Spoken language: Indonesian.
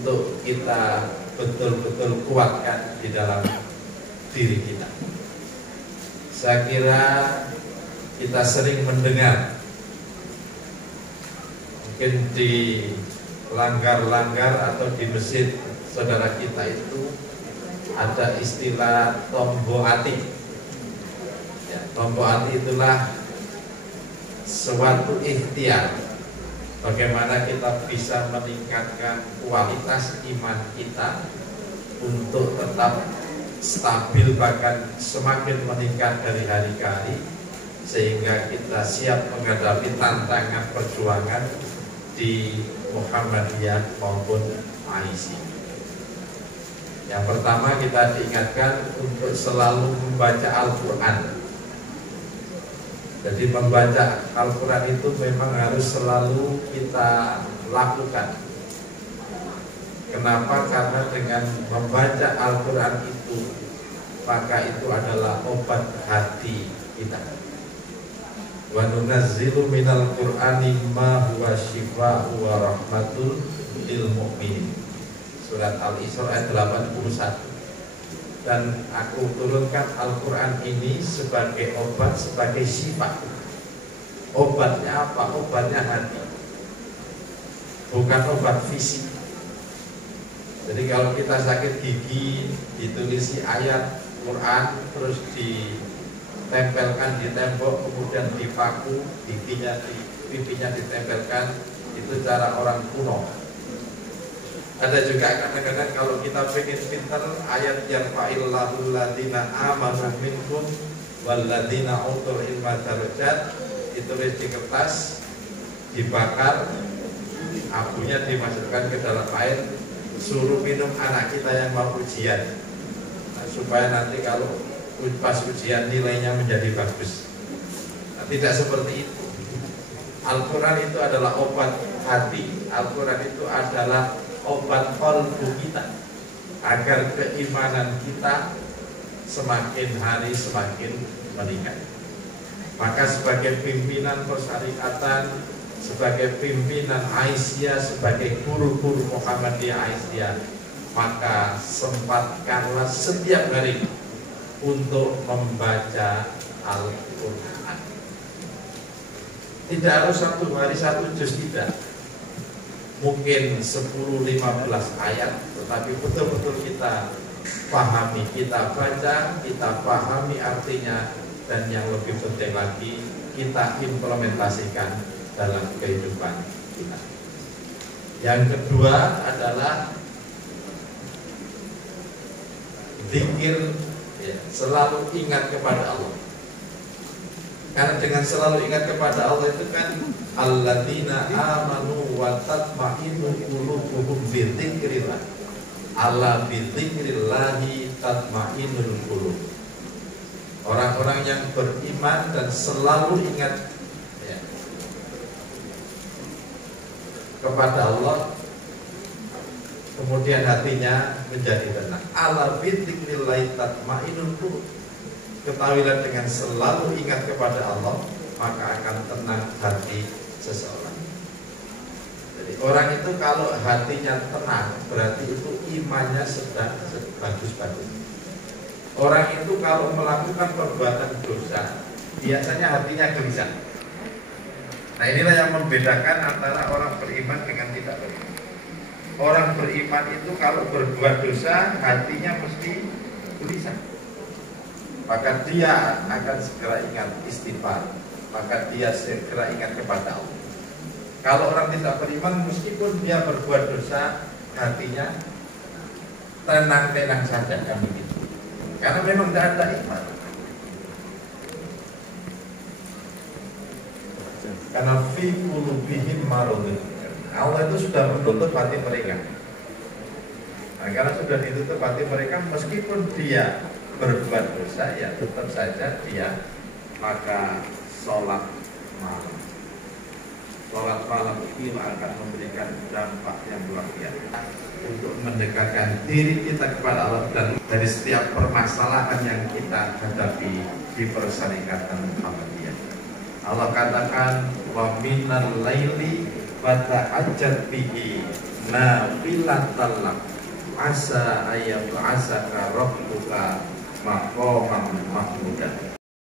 untuk kita betul-betul kuatkan di dalam diri kita. Saya kira kita sering mendengar, mungkin di langgar-langgar atau di masjid saudara kita itu ada istilah tombo ati. Ya, tombo ati itulah suatu ikhtiar bagaimana kita bisa meningkatkan kualitas iman kita untuk tetap stabil, bahkan semakin meningkat dari hari ke hari, sehingga kita siap menghadapi tantangan perjuangan di Muhammadiyah maupun AISI. Yang pertama, kita diingatkan untuk selalu membaca Al-Quran. Jadi membaca Al-Quran itu memang harus selalu kita lakukan. Kenapa? Karena dengan membaca Al-Quran itu, maka itu adalah obat hati kita. Wa nunazzilu minal Qur'ani ma huwa shifaa'u wa rahmatul lil mu'minin. Surat Al-Isra ayat 81. Dan aku turunkan Al-Quran ini sebagai obat, sebagai sifat. Obatnya apa? Obatnya hati, bukan obat fisik. Jadi kalau kita sakit gigi, ditulisi ayat Quran, terus ditempelkan di tembok, kemudian dipaku, pipinya ditempelkan, itu cara orang kuno. Ada juga kadang-kadang kalau kita pengen pintar, ayat yang fa'illahul ladina amanu minkum wal ladina utul ilma darajat, ditulis di kertas, dibakar, abunya dimasukkan ke dalam air, suruh minum anak kita yang mau ujian, nah, supaya nanti kalau pas ujian nilainya menjadi bagus. Nah, tidak seperti itu. Al-Quran itu adalah obat hati. Al-Quran itu adalah obat qalbu kita, agar keimanan kita semakin hari semakin meningkat. Maka sebagai pimpinan persyarikatan, sebagai pimpinan Aisyah, sebagai guru-guru Muhammadiyah Aisyah, maka sempatkanlah setiap hari untuk membaca Al-Quran. Tidak harus satu hari satu juz, tidak. Mungkin 10-15 ayat, tetapi betul-betul kita pahami, kita baca, kita pahami artinya, dan yang lebih penting lagi, kita implementasikan dalam kehidupan kita. Yang kedua adalah zikir, ya, selalu ingat kepada Allah. Karena dengan selalu ingat kepada Allah itu kan alladzina amanu wa tatma'innu qulubuhum bi dzikrillah. Ala bi dzikrillahi tatma'innul qulub. Orang-orang yang beriman dan selalu ingat, ya, kepada Allah, kemudian hatinya menjadi tenang. Ala bi dzikrillahi tatma'innul qulub. Ketahuilah dengan selalu ingat kepada Allah, maka akan tenang hati seseorang. Jadi orang itu kalau hatinya tenang, berarti itu imannya sedang bagus-bagus. Orang itu kalau melakukan perbuatan dosa, biasanya hatinya gelisah. Nah, inilah yang membedakan antara orang beriman dengan tidak beriman. Orang beriman itu kalau berbuat dosa, hatinya mesti gelisah. Maka dia akan segera ingat istighfar, maka dia segera ingat kepada Allah. Kalau orang tidak beriman, meskipun dia berbuat dosa, hatinya tenang-tenang saja, kan begitu. Karena memang tidak ada iman. Karena fi qulubihim maradun. Allah itu sudah menutup hati mereka. Nah, karena sudah ditutup hati mereka, meskipun dia berbuat dosa, ya tetap saja dia maka sholat malam. Sholat malam itu akan memberikan dampak yang luar biasa untuk mendekatkan diri kita kepada Allah dan dari setiap permasalahan yang kita hadapi di persyarikatan Muhammadiyah. Allah katakan wa minal laili fata'ajjab bihi nafilatan lak asa ayat asaka rabbuka maqaman mahmudan.